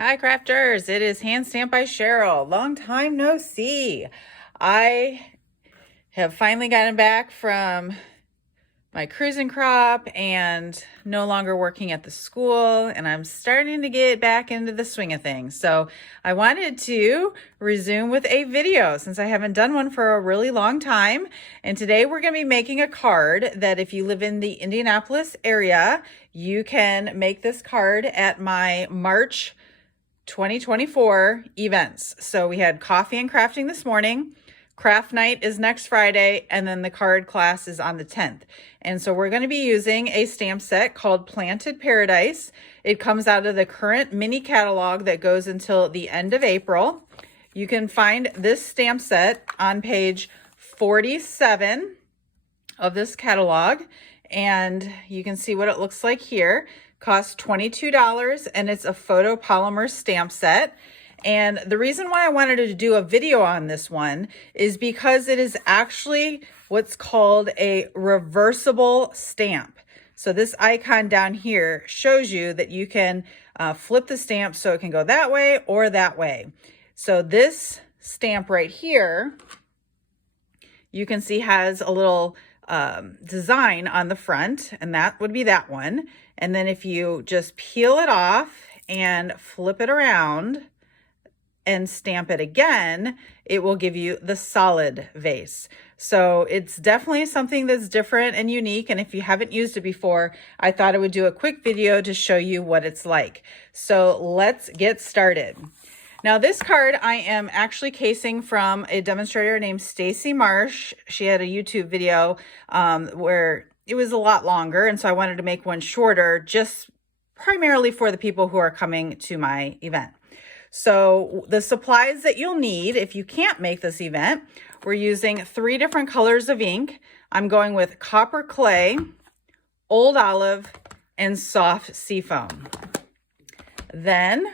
Hi crafters, it is Hand Stamp by Cheryl. Long time no see. I have finally gotten back from my cruising crop and no longer working at the school, and I'm starting to get back into the swing of things. So I wanted to resume with a video since I haven't done one for a really long time. And today we're going to be making a card that if you live in the Indianapolis area, you can make this card at my March 2024 events. So we had coffee and crafting this morning. Craft night is next Friday, and then the card class is on the 10th. And so we're going to be using a stamp set called Planted Paradise. It comes out of the current mini catalog that goes until the end of April. You can find this stamp set on page 47 of this catalog, and you can see what it looks like here. Costs $22, and it's a photopolymer stamp set. And the reason why I wanted to do a video on this one is because it is actually what's called a reversible stamp. So this icon down here shows you that you can flip the stamp so it can go that way or that way. So this stamp right here, you can see has a little design on the front, and that would be that one. And then if you just peel it off and flip it around and stamp it again, it will give you the solid vase. So it's definitely something that's different and unique. And if you haven't used it before, I thought I would do a quick video to show you what it's like. So let's get started. Now this card I am actually casing from a demonstrator named Stacy Marsh. She had a YouTube video where it was a lot longer, and so I wanted to make one shorter, just primarily for the people who are coming to my event. So the supplies that you'll need if you can't make this event, we're using 3 different colors of ink. I'm going with copper clay, old olive, and soft seafoam. Then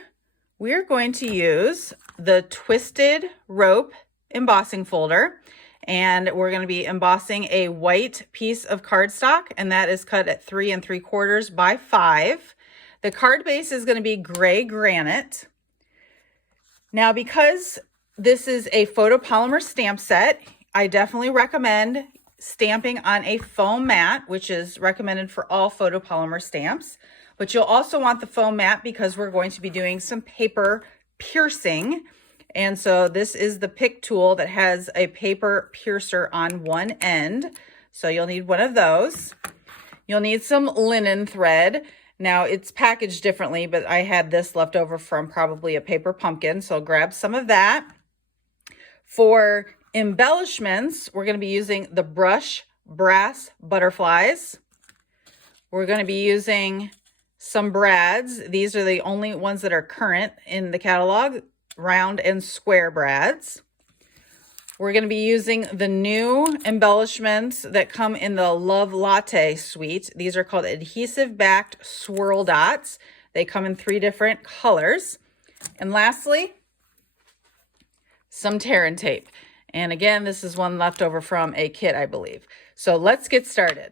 we're going to use the twisted rope embossing folder, and we're going to be embossing a white piece of cardstock, and that is cut at 3 3/4 by 5. The card base is going to be gray granite. Now, because this is a photopolymer stamp set, I definitely recommend stamping on a foam mat, which is recommended for all photopolymer stamps. But you'll also want the foam mat because we're going to be doing some paper piercing. And so this is the pick tool that has a paper piercer on one end. So you'll need one of those. You'll need some linen thread. Now it's packaged differently, but I had this left over from probably a paper pumpkin. So grab some of that. For embellishments, we're going to be using the brush brass butterflies. We're going to be using some brads. These are the only ones that are current in the catalog, round and square brads. We're going to be using the new embellishments that come in the Love Latte suite. These are called adhesive backed swirl dots. They come in 3 different colors. And lastly, some tear and tape. And again, this is one left over from a kit, I believe. So let's get started.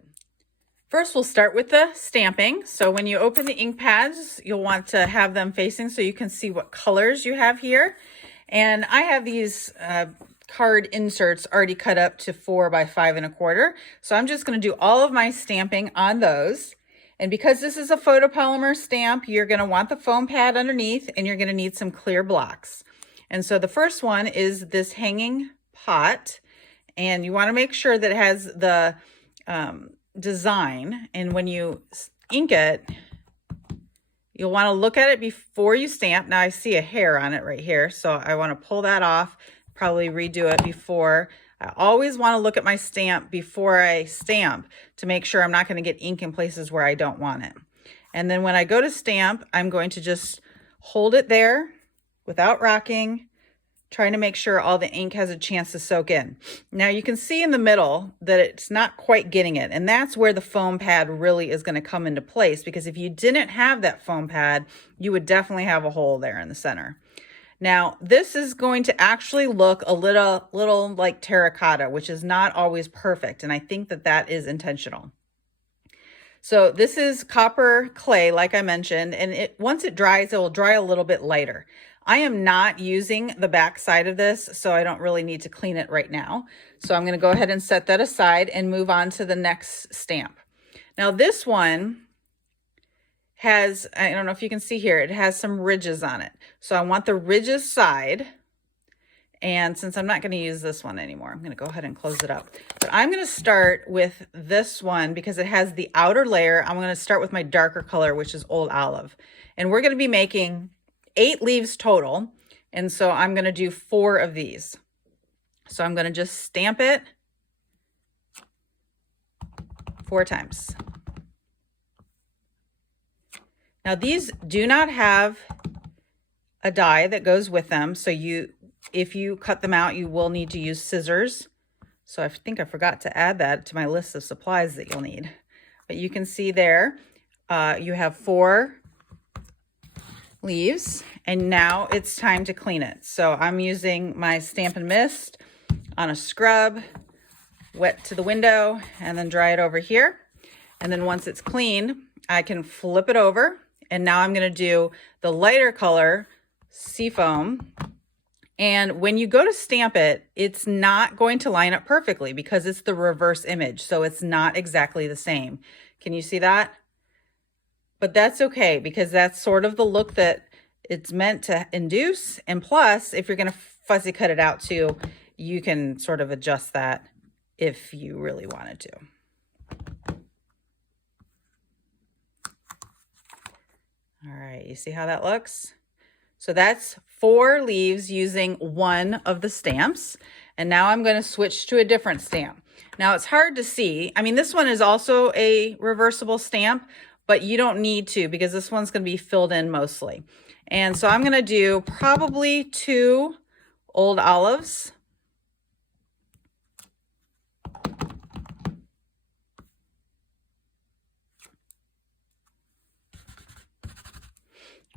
First, we'll start with the stamping. So when you open the ink pads, you'll want to have them facing so you can see what colors you have here. And I have these card inserts already cut up to 4 by 5 1/4. So I'm just going to do all of my stamping on those. And because this is a photopolymer stamp, you're going to want the foam pad underneath, and you're going to need some clear blocks. And so the first one is this hanging pot, and you want to make sure that it has the design, and when you ink it, you'll want to look at it before you stamp. Now I see a hair on it right here, so I want to pull that off, probably redo it before. I always want to look at my stamp before I stamp to make sure I'm not going to get ink in places where I don't want it. And then when I go to stamp, I'm going to just hold it there without rocking, trying to make sure all the ink has a chance to soak in. Now you can see in the middle that it's not quite getting it, and that's where the foam pad really is going to come into place, because if you didn't have that foam pad, you would definitely have a hole there in the center. Now this is going to actually look a little like terracotta, which is not always perfect, and I think that that is intentional. So this is copper clay, like I mentioned, and once it dries, it will dry a little bit lighter. I am not using the back side of this, so I don't really need to clean it right now. So I'm going to go ahead and set that aside and move on to the next stamp. Now this one has, I don't know if you can see here, it has some ridges on it. So I want the ridges side. And since I'm not going to use this one anymore, I'm going to go ahead and close it up. But I'm going to start with this one because it has the outer layer. I'm going to start with my darker color, which is Old Olive. And we're going to be making 8 leaves total. And so I'm going to do 4 of these. So I'm going to just stamp it 4 times. Now these do not have a die that goes with them. So if you cut them out, you will need to use scissors. So I think I forgot to add that to my list of supplies that you'll need. But you can see there, you have 4 leaves, and now it's time to clean it. So I'm using my Stamp and Mist on a scrub, wet to the window, and then dry it over here. And then once it's clean, I can flip it over. And now I'm going to do the lighter color Seafoam. And when you go to stamp it, it's not going to line up perfectly because it's the reverse image. So it's not exactly the same. Can you see that? But that's okay because that's sort of the look that it's meant to induce. And plus, if you're going to fussy cut it out too, you can sort of adjust that if you really wanted to. All right, you see how that looks? So that's 4 leaves using 1 of the stamps. And now I'm going to switch to a different stamp. Now it's hard to see. I mean, this one is also a reversible stamp, but you don't need to because this one's going to be filled in mostly. And so I'm going to do probably 2 Old Olives.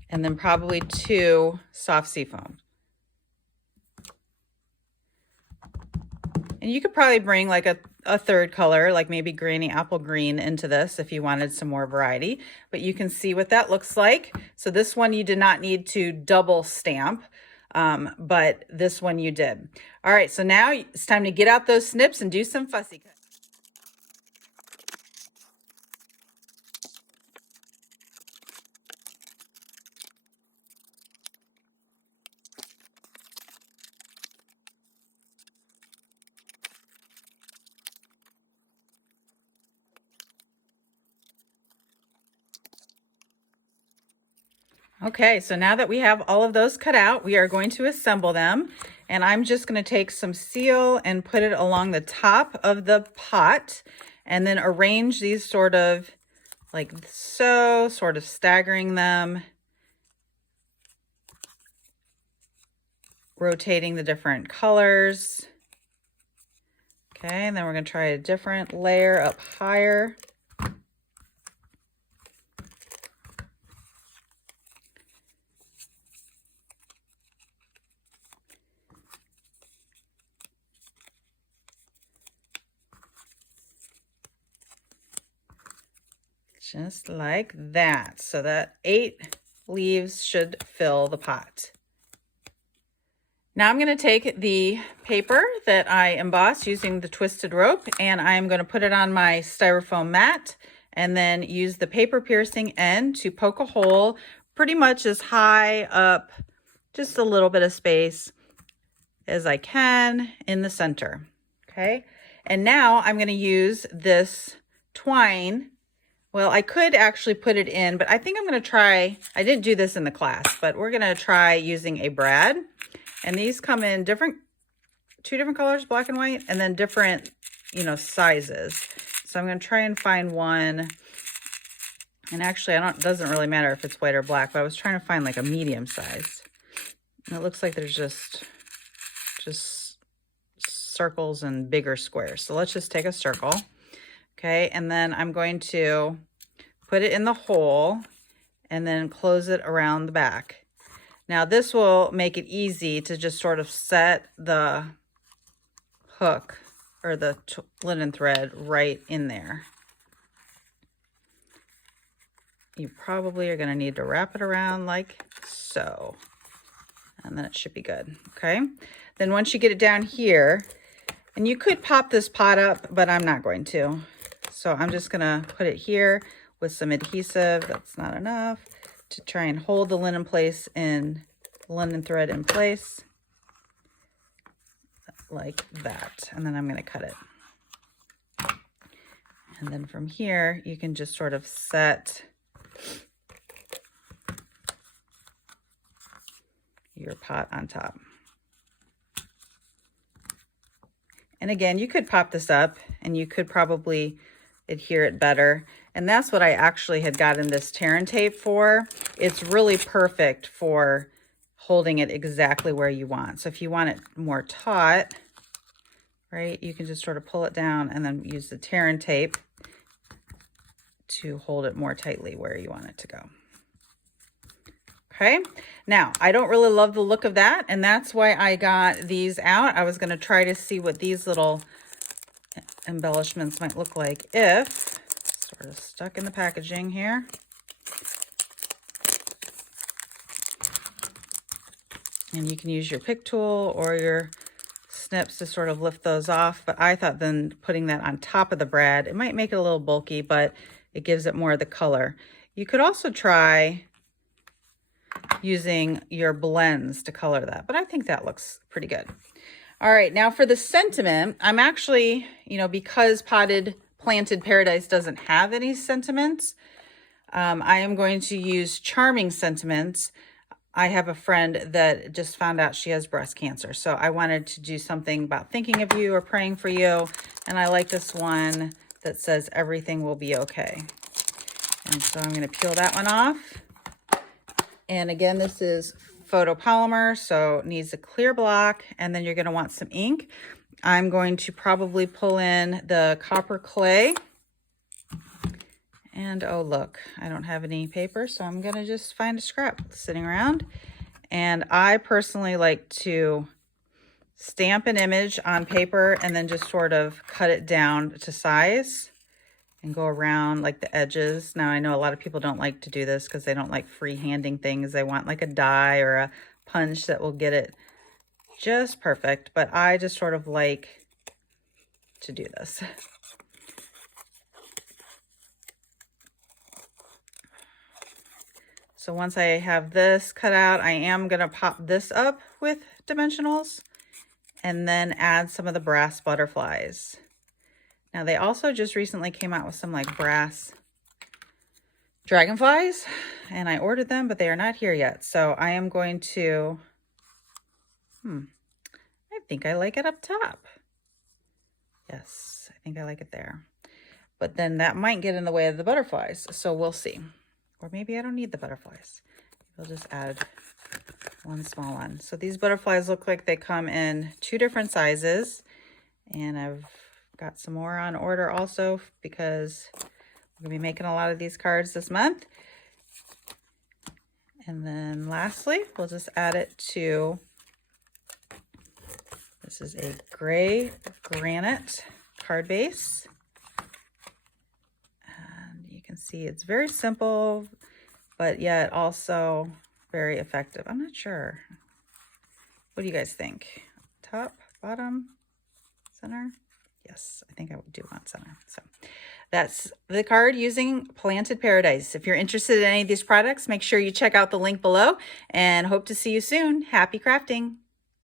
And then probably 2 Soft Seafoam. And you could probably bring like a third color, like maybe Granny Apple Green into this if you wanted some more variety. But you can see what that looks like. So this one you did not need to double stamp, but this one you did. All right, so now it's time to get out those snips and do some fussy cut. Okay, so now that we have all of those cut out, we are going to assemble them. And I'm just going to take some seal and put it along the top of the pot and then arrange these sort of like so, sort of staggering them, rotating the different colors. Okay, and then we're going to try a different layer up higher. Just like that. So that 8 leaves should fill the pot. Now I'm going to take the paper that I embossed using the twisted rope and I'm going to put it on my styrofoam mat and then use the paper piercing end to poke a hole pretty much as high up, just a little bit of space as I can in the center. Okay. And now I'm going to use this twine. Well, I could actually put it in, but I think I'm going to try, I didn't do this in the class, but we're going to try using a brad. And these come in two different colors, black and white, and then different, sizes. So I'm going to try and find one. And actually, it doesn't really matter if it's white or black, but I was trying to find like a medium size. And it looks like there's just circles and bigger squares. So let's just take a circle. Okay, and then I'm going to put it in the hole and then close it around the back. Now this will make it easy to just sort of set the hook or the linen thread right in there. you probably are going to need to wrap it around like so. And then it should be good. Okay. Then once you get it down here, and you could pop this pot up, but I'm not going to. So I'm just going to put it here with some adhesive. That's not enough to try and hold the linen thread in place like that. And then I'm going to cut it. And then from here, you can just sort of set your pot on top. And again, you could pop this up and you could probably adhere it better. And that's what I actually had gotten this tear and tape for. It's really perfect for holding it exactly where you want. So if you want it more taut, right, you can just sort of pull it down and then use the tear and tape to hold it more tightly where you want it to go. Okay, now I don't really love the look of that, and that's why I got these out. I was going to try to see what these little embellishments might look like if sort of stuck in the packaging here. And you can use your pick tool or your snips to sort of lift those off, but I thought then putting that on top of the brad, it might make it a little bulky, but it gives it more of the color. You could also try using your blends to color that, but I think that looks pretty good. All right, now for the sentiment, I'm actually, because Planted Paradise doesn't have any sentiments, I am going to use Charming Sentiments. I have a friend that just found out she has breast cancer, so I wanted to do something about thinking of you or praying for you, and I like this one that says everything will be okay. And so I'm going to peel that one off. And again, this is photopolymer, so it needs a clear block, and then you're going to want some ink. I'm going to probably pull in the copper clay. And oh, look, I don't have any paper, so I'm going to just find a scrap sitting around. And I personally like to stamp an image on paper and then just sort of cut it down to size and go around like the edges. Now, I know a lot of people don't like to do this because they don't like free-handing things. They want like a die or a punch that will get it just perfect. But I just sort of like to do this. So once I have this cut out, I am going to pop this up with dimensionals and then add some of the brass butterflies. Now they also just recently came out with some like brass dragonflies, and I ordered them, but they are not here yet. So I am going to, I think I like it up top. Yes, I think I like it there. But then that might get in the way of the butterflies, so we'll see. Or maybe I don't need the butterflies. We'll just add one small one. So these butterflies look like they come in 2 different sizes. And I've got some more on order also because we're going to be making a lot of these cards this month. And then lastly, we'll just add it to, this is a gray granite card base. See, it's very simple, but yet also very effective. I'm not sure. What do you guys think? Top, bottom, center? Yes, I think I would do want center. So that's the card using Planted Paradise. If you're interested in any of these products, make sure you check out the link below and hope to see you soon. Happy crafting.